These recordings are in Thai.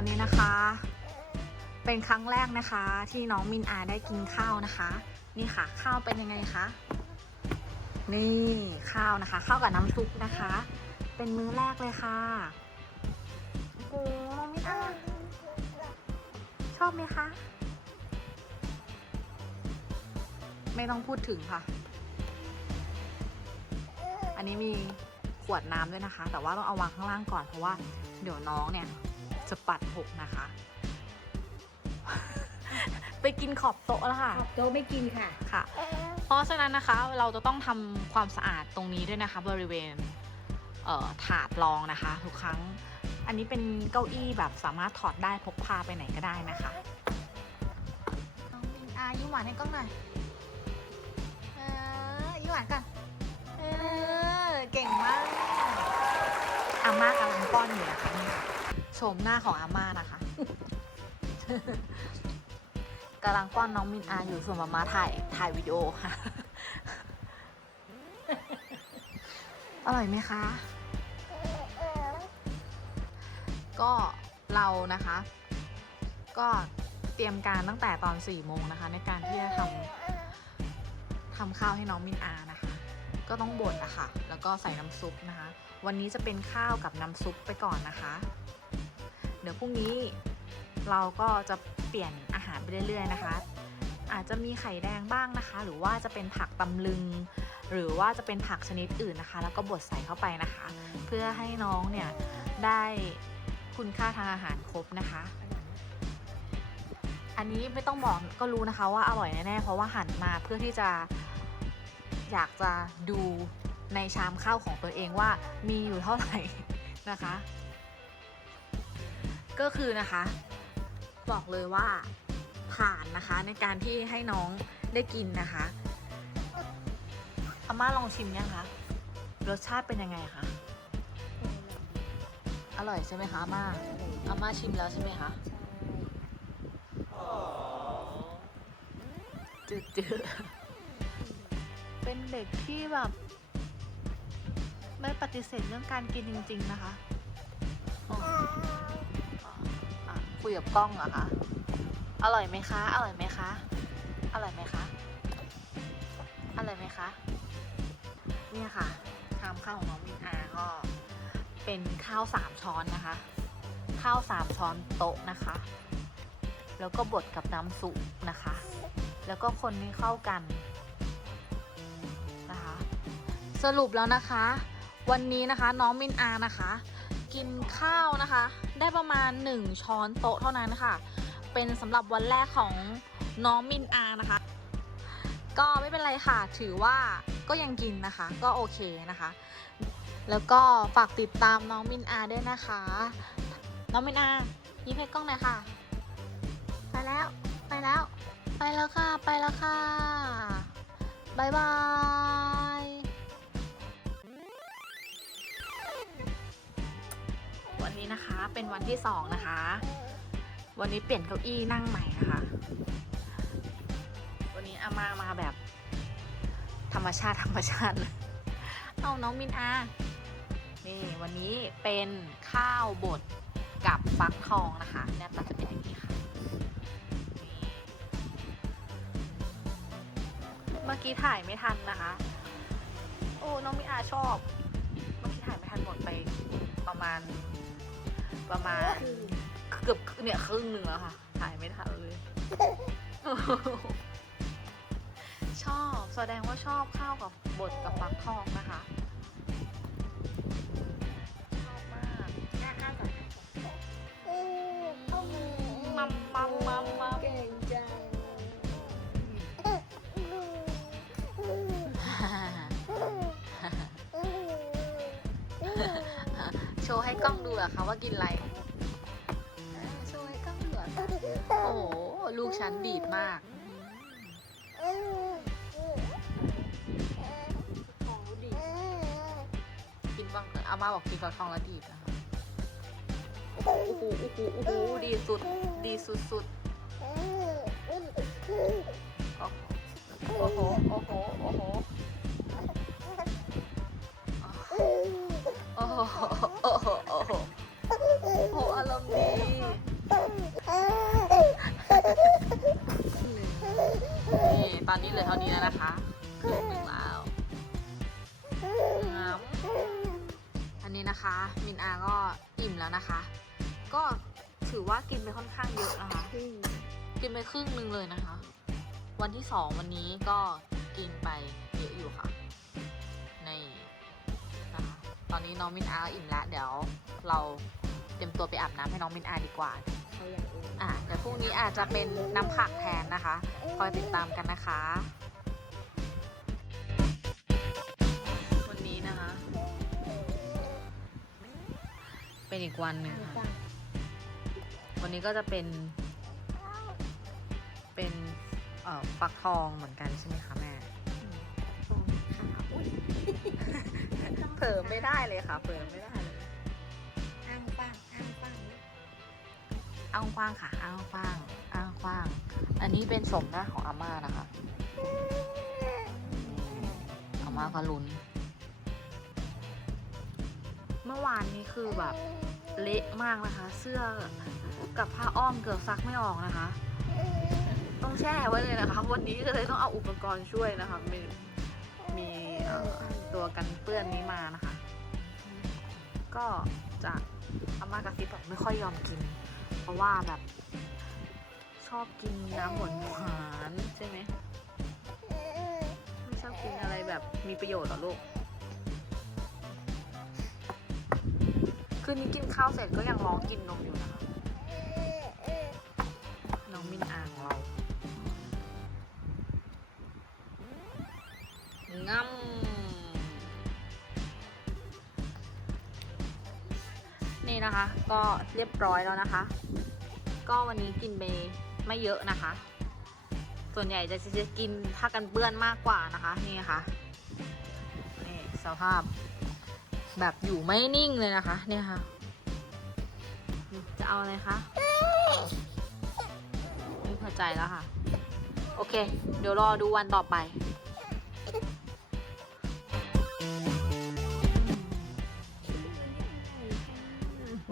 อนนี้นะคะ เป็นครั้งแรกนะคะ ที่น้องมินอาได้กินข้าวนะคะ นี่ค่ะ ข้าวเป็นยังไงคะนี่ข้าวนะคะ ข้าวกับน้ำซุปนะคะ เป็นมื้อแรกเลยค่ะโอ้โหน้องมินอาชอบไหมคะ ไม่ต้องพูดถึงค่ะ อันนี้มีขวดน้ำด้วยนะคะ แต่ว่าต้องเอาวางข้างล่างก่อนเพราะว่าเดี๋ยวน้องเนี่ย จะปัดหกนะคะ ไปกินขอบโต๊ะแล้วค่ะ ขอบโต๊ะไม่กินค่ะค่ะ เพราะฉะนั้นนะคะเราจะต้องทำความสะอาดตรงนี้ด้วยนะคะ บริเวณเอ่อถาดรองนะคะ ทุกครั้ง อันนี้เป็นเก้าอี้แบบสามารถถอดได้พกพาไปไหนก็ได้นะคะน้องมินอายิ้มหวานให้กล้องหน่อย เออยิ้มหวานก่อน เออ เก่งมากอาม่ากำลังป้อนอยู่นะคะนี่ค่ะ ชมหน้าของอาม่านะคะกำลังป้อนน้องมินอาอยู่ส่วนมาม่าถ่ายถ่ายวิดีโอค่ะ อร่อยไหมคะ ก็เรานะคะ ก็เตรียมการตั้งแต่ตอน4ี่โมงนะคะ ในการที่จะทำทำข้าวให้น้องมินอานะคะ ก็ต้องบดอะค่ะ แล้วก็ใส่น้ำซุปนะคะ วันนี้จะเป็นข้าวกับน้ำซุปไปก่อนนะคะ ดี๋ยวพรุ่งนี้เราก็จะเปลี่ยนอาหารไปเรื่อย ๆ นะคะ อาจจะมีไข่แดงบ้างนะคะ หรือว่าจะเป็นผักตำลึง หรือว่าจะเป็นผักชนิดอื่นนะคะ แล้วก็บดใส่เข้าไปนะคะ เพื่อให้น้องเนี่ยได้คุณค่าทางอาหารครบนะคะ อันนี้ไม่ต้องบอกก็รู้นะคะว่าอร่อยแน่ๆเพราะว่าหั่นมาเพื่อที่จะอยากจะดูในชามข้าวของตัวเองว่ามีอยู่เท่าไหร่นะคะ ก็คือนะคะ บอกเลยว่าผ่านนะคะในการที่ให้น้องได้กินนะคะอาม่าลองชิมยังคะรสชาติเป็นยังไงคะอร่อยใช่ไหมคะอาม่าอาม่าชิมแล้วใช่ไหมคะจืดๆเป็นเด็กที่แบบ ไม่ปฏิเสธเรื่องการกินจริง ๆ นะคะ คุยกับกล้องเหรอคะอร่อยไหมคะ อร่อยไหมคะ อร่อยไหมคะ อร่อยไหมคะ เนี่ยค่ะทำข้าวของน้องมินอาก็เป็นข้าวสามช้อนนะคะ ข้าวสามช้อนโต๊ะนะคะ แล้วก็บดกับน้ำซุปนะคะ แล้วก็คนให้เข้ากันนะคะ สรุปแล้วนะคะ วันนี้นะคะน้องมินอานะคะ กินข้าวนะคะ ได้ประมาณ 1 ช้อนโต๊ะเท่านั้นค่ะ เป็นสำหรับวันแรกของน้องมินอานะคะ ก็ไม่เป็นไรค่ะ ถือว่าก็ยังกินนะคะ ก็โอเคนะคะ แล้วก็ฝากติดตามน้องมินอาด้วยนะคะ น้องมินอายิ้มให้กล้องหน่อยค่ะ ไปแล้ว ไปแล้ว ไปแล้วค่ะ ไปแล้วค่ะบายบาย นนี้นะคะ เป็นวันที่สองนะคะ วันนี้เปลี่ยนเก้าอี้นั่งใหม่นะคะ วันนี้อามามาแบบ ธรรมชาติธรรมชาติเอาน้องมินอา นี่วันนี้เป็นข้าวบดกับฟักทองนะคะหน้าตาจะเป็นอย่างนี้ค่ะ เมื่อกี้ถ่ายไม่ทันนะคะ โอ้น้องมินอาชอบ เมื่อกี้ถ่ายไม่ทันหมดไปประมาณ ประมาณเกือบเนี่ยครึ่งหนึ่งแล้วค่ะถ่ายไม่ทันเลย ชอบแสดงว่าชอบข้าวกับบดกับฟักทองนะคะ โชว์ให้กล้องดูเหรอะคะว่ากินอะไรโชว์ให้กล้องดูเหรอะคะโอ้โห ลูกฉันดีดมากโอ้ดีกินบ้างเอามาบอกกินฟักทองแล้วดีดนะคะโอ้โหโอ้โหโอ้โหดีสุด ดีสุดสุดโอ้โห โอ้โห โอ้โห โอ้โหโอ้โหโอ้โหโอ้โหอารมณ์ดีนี่ตอนนี้เหลือเท่านี้แล้วนะคะลูกหนึ่งแล้วอันนี้นะคะ มินอาก็อิ่มแล้วนะคะ ก็ถือว่ากินไปค่อนข้างเยอะนะคะ กินไปครึ่งหนึ่งเลยนะคะ วันที่สองวันนี้ก็กินไปเยอะอยู่ค่ะ อนนี้น้องมินอาอิ่มแล้วเดี๋ยวเราเตรียมตัวไปอาบน้ำให้น้องมินอาดีกว่าอ่างอื่นอะเดี๋ยวพรุ่งนี้อาจจะเป็นน้ำผักแทนนะคะคอยติดตามกันนะคะ วันนี้นะคะ เป็นอีกวันหนึ่งค่ะวันนี้ก็จะเป็น เป็นเอ่อฟักทองเหมือนกันใช่ไหมคะ เผลอไม่ได้เลยค่ะ เผลอไม่ได้เลยอ้างป้างอ้างป้างอ้างกว้างค่ะอ้างกว้างอ้างกว้าง อันนี้เป็นสมหน้าของอาม่านะคะอาม่าก็ลุ้น เมื่อวานนี้คือแบบเละมากนะคะ เสื้อกับผ้าอ้อมเกือบซักไม่ออกนะคะ ต้องแช่ไว้เลยนะคะ วันนี้ก็เลยต้องเอาอุปกรณ์ช่วยนะคะ มีตัวกันเปื้อนนี้มานะคะ ก็จากอาม่ากระซิบบอกไม่ค่อยยอมกิน เพราะว่าแบบ ชอบกินน้ำหวานหวานใช่ไหมไม่ชอบกินอะไรแบบมีประโยชน์เหรอลูกคืนนี้กินข้าวเสร็จก็ยังร้องกินนมอยู่ นะคะ ก็เรียบร้อยแล้วนะคะ ก็วันนี้กินไปไม่เยอะนะคะ ส่วนใหญ่จะจะกินผ้ากันเปื้อนมากกว่านะคะนี่ค่ะนี่สภาพ แบบอยู่ไม่นิ่งเลยนะคะ เนี่ยค่ะ จะเอาอะไรคะไม่พอใจแล้วค่ะ โอเค เดี๋ยวรอดูวันต่อไป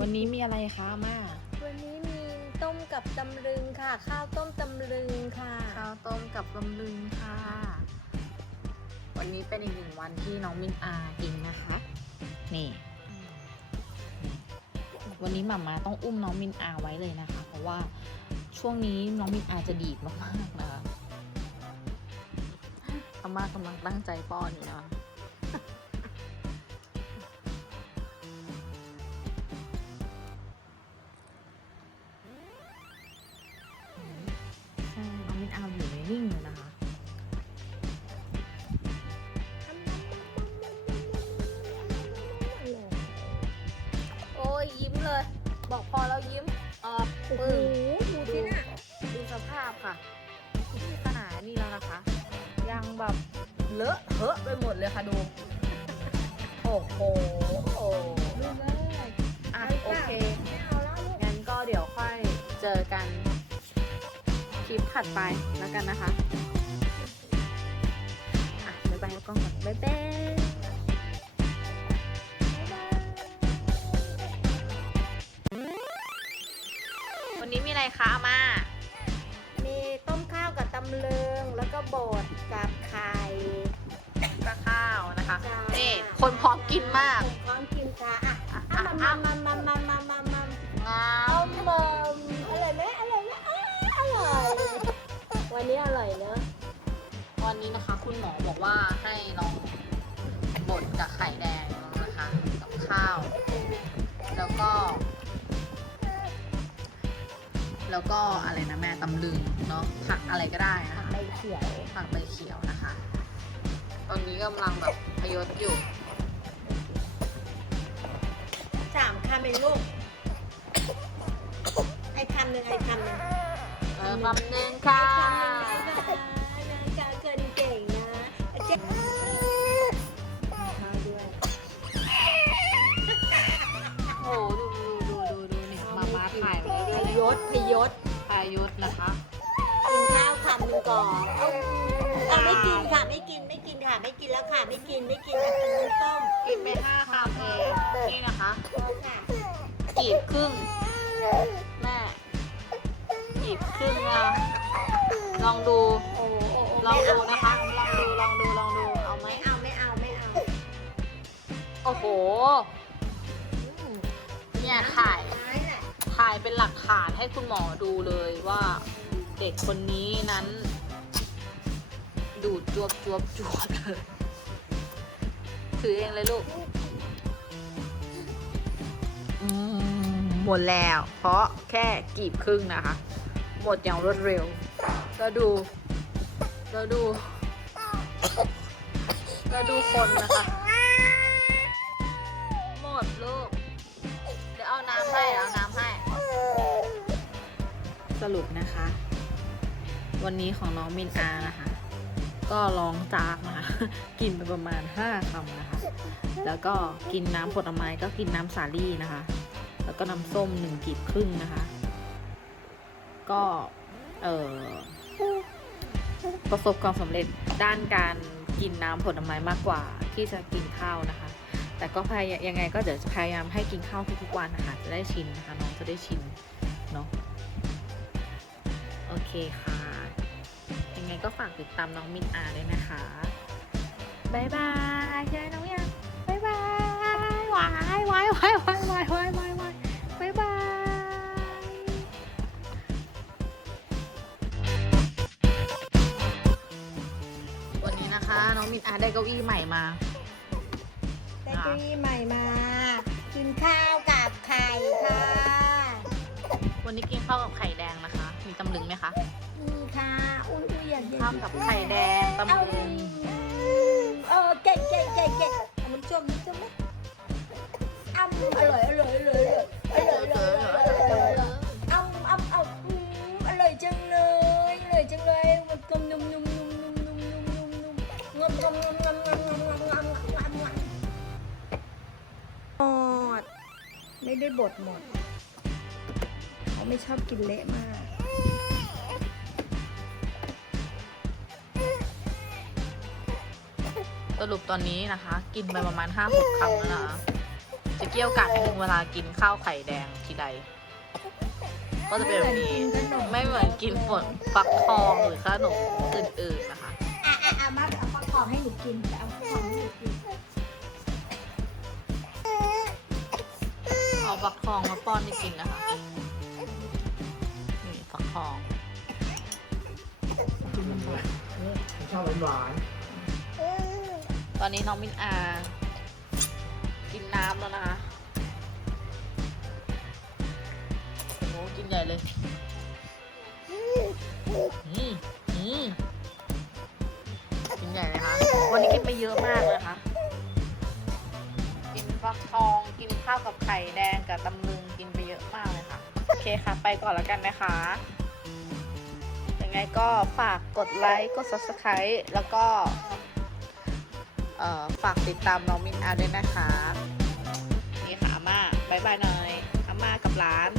วันนี้มีอะไรคะอาม่าวันนี้มีต้มกับตำลึงค่ะ ข้าวต้มตำลึงค่ะ ข้าวต้มกับลำลึงค่ะ วันนี้เป็นอีกหนึ่งวันที่น้องมินอากินนะคะ นี่ วันนี้หมามาต้องอุ้มน้องมินอาไว้เลยนะคะ เพราะว่าช่วงนี้น้องมินอาจะดีดมากๆนะคะอาม่ากำลังตั้งใจป้อนอยู่นะ นนิ่งเลยนะคะโอ้ยยิ้มเลย บอกพอแล้วยิ้มออบโอ้โหปึ้งดูสิน่ะดูสภาพค่ะที่ขนาดนี้แล้วนะคะ ยังแบบเลอะเทอะไปหมดเลยค่ะดู โอ้โห ถัดไปแล้วกันนะคะอะบ๊ายบายกล้องก่อนบ๊ายบายวันนี้มีอะไรคะอาม่ามีต้มข้าวกับตำลึงแล้วก็บดกับไข่ปลาข้าวนะคะจ้านี่คนพร้อมกินมากพร้อมกินค่ะอะอะอะอะมาอะมามามามามามา งาเอามเมิมอร่อยไหม วันนี้อร่อยเนอะวันนี้นะคะ คุณหมอบอกว่าให้ลองบดกับไข่แดงนะคะกับข้าว แล้วก็ แล้วก็อะไรนะแม่ตำลึงเนาะผักอะไรก็ได้นะคะใบเขียวผักใบเขียวนะคะ ตอนนี้กำลังแบบพยศอยู่ สามคำเองลูกไอ้คำหนึ่งไอ้คำหนึ่งเออคำหนึ่งค่ะไอ้คำหนึ่งไอ้คำหนึ่งนะการเกินเก่งนะเจ๊ข้าวด้วยโอ้ดูดูดูดูดูนี่มามาถ่ายไว้พด้วยยศพยศพายศนะคะกินข้าวคำหนึ่งก่อนเอาไม่กินค่ะไม่กินไม่กินค่ะไม่กินแล้วค่ะไม่กินไม่กินค่ะกินน้ำส้มกินไปห้าคำเองนี่นะคะพอค่ะกีบครึ่ง แม่กีบครึ่งนะลองดู โอ้โหลองดูนะคะ ลองดู ลองดู ลองดู เอาไหม ไม่เอาไม่เอาไม่เอาโอ้โห เนี่ยถ่าย ไม้แหละถ่ายเป็นหลักฐานให้คุณหมอดูเลยว่าเด็กคนนี้นั้น ดูดจวบจวบจวบเลยถือเองเลยลูก หมดแล้ว เพราะแค่กีบครึ่งนะคะ หมดอย่างรวดเร็วแล้วดูแล้วดูแล้วดูคนนะคะ หมดลูก เดี๋ยวเอาน้ำให้เอาน้ำให้ สรุปนะคะ วันนี้ของน้องมินอานะคะ ก็ร้องจากนะคะกินไปประมาณ 5คำนะคะ แล้วก็กินน้ำผลไม้ก็กินน้ำสาลี่นะคะ แล้วก็น้ำส้มหนึ่งกีบครึ่งนะคะ ก็เออประสบความสำเร็จด้านการกินน้ำผลไม้มากกว่าที่จะกินข้าวนะคะ แต่ก็พยายามยังไงก็เดี๋ยวจะพยายามให้กินข้าวทุกๆวันนะคะจะได้ชินนะคะน้องจะได้ชินเนาะโอเคค่ะ ยังไงก็ฝากติดตามน้องมินอาด้วยนะคะบายบายยายน้องยังบายบายวายวายวายวายวายวายวายวาย นะคะน้องมินอาได้เก้าอี้ใหม่มา ได้เก้าอี้ใหม่มา กินข้าวกับไข่ค่ะ วันนี้กินข้าวกับไข่แดงนะคะ มีตำลึงไหมคะนี่ค่ะ อุ้ยอุ้ยอยากเย็นข้าวกับไข่แดงตำเอาลึงเออเก่งเก่งเก่งเก่ง หมด เขาไม่ชอบกินเละมาก สรุปตอนนี้นะคะ กินไปประมาณห้าหกคำแล้วนะคะจะเกี่ยวกาดนิดนึงเวลากินข้าวไข่แดงทีใด ก็จะเป็นแบบนี้ไม่เหมือนกินฝนฟักทองหรือขนมอื่นๆนะคะ อะอะอะมาเอาฟักทองให้หนูกินจะเอาฟักทองให้หนูกิน ฟักทองมาป้อนให้กินนะคะนี่ฟักทองชอบหวานตอนนี้น้องมินอา กินน้ำแล้วนะคะโอ้โหกินใหญ่เลยอืมอืมกินใหญ่เลยค่ะวันนี้กินไปเยอะมากเลยค่ะกิน ฟักทองกินข้าวกับไข่แดงกับตำลึงกินไปเยอะมากเลยค่ะ โอเคค่ะ ไปก่อนแล้วกันนะคะยังไงก็ฝากกดไลค์กด subscribe แล้วก็ฝากติดตามน้องมินอาด้วยนะคะ นี่ค่ะอาม่าบายบายหน่อยอาม่ากับร้าน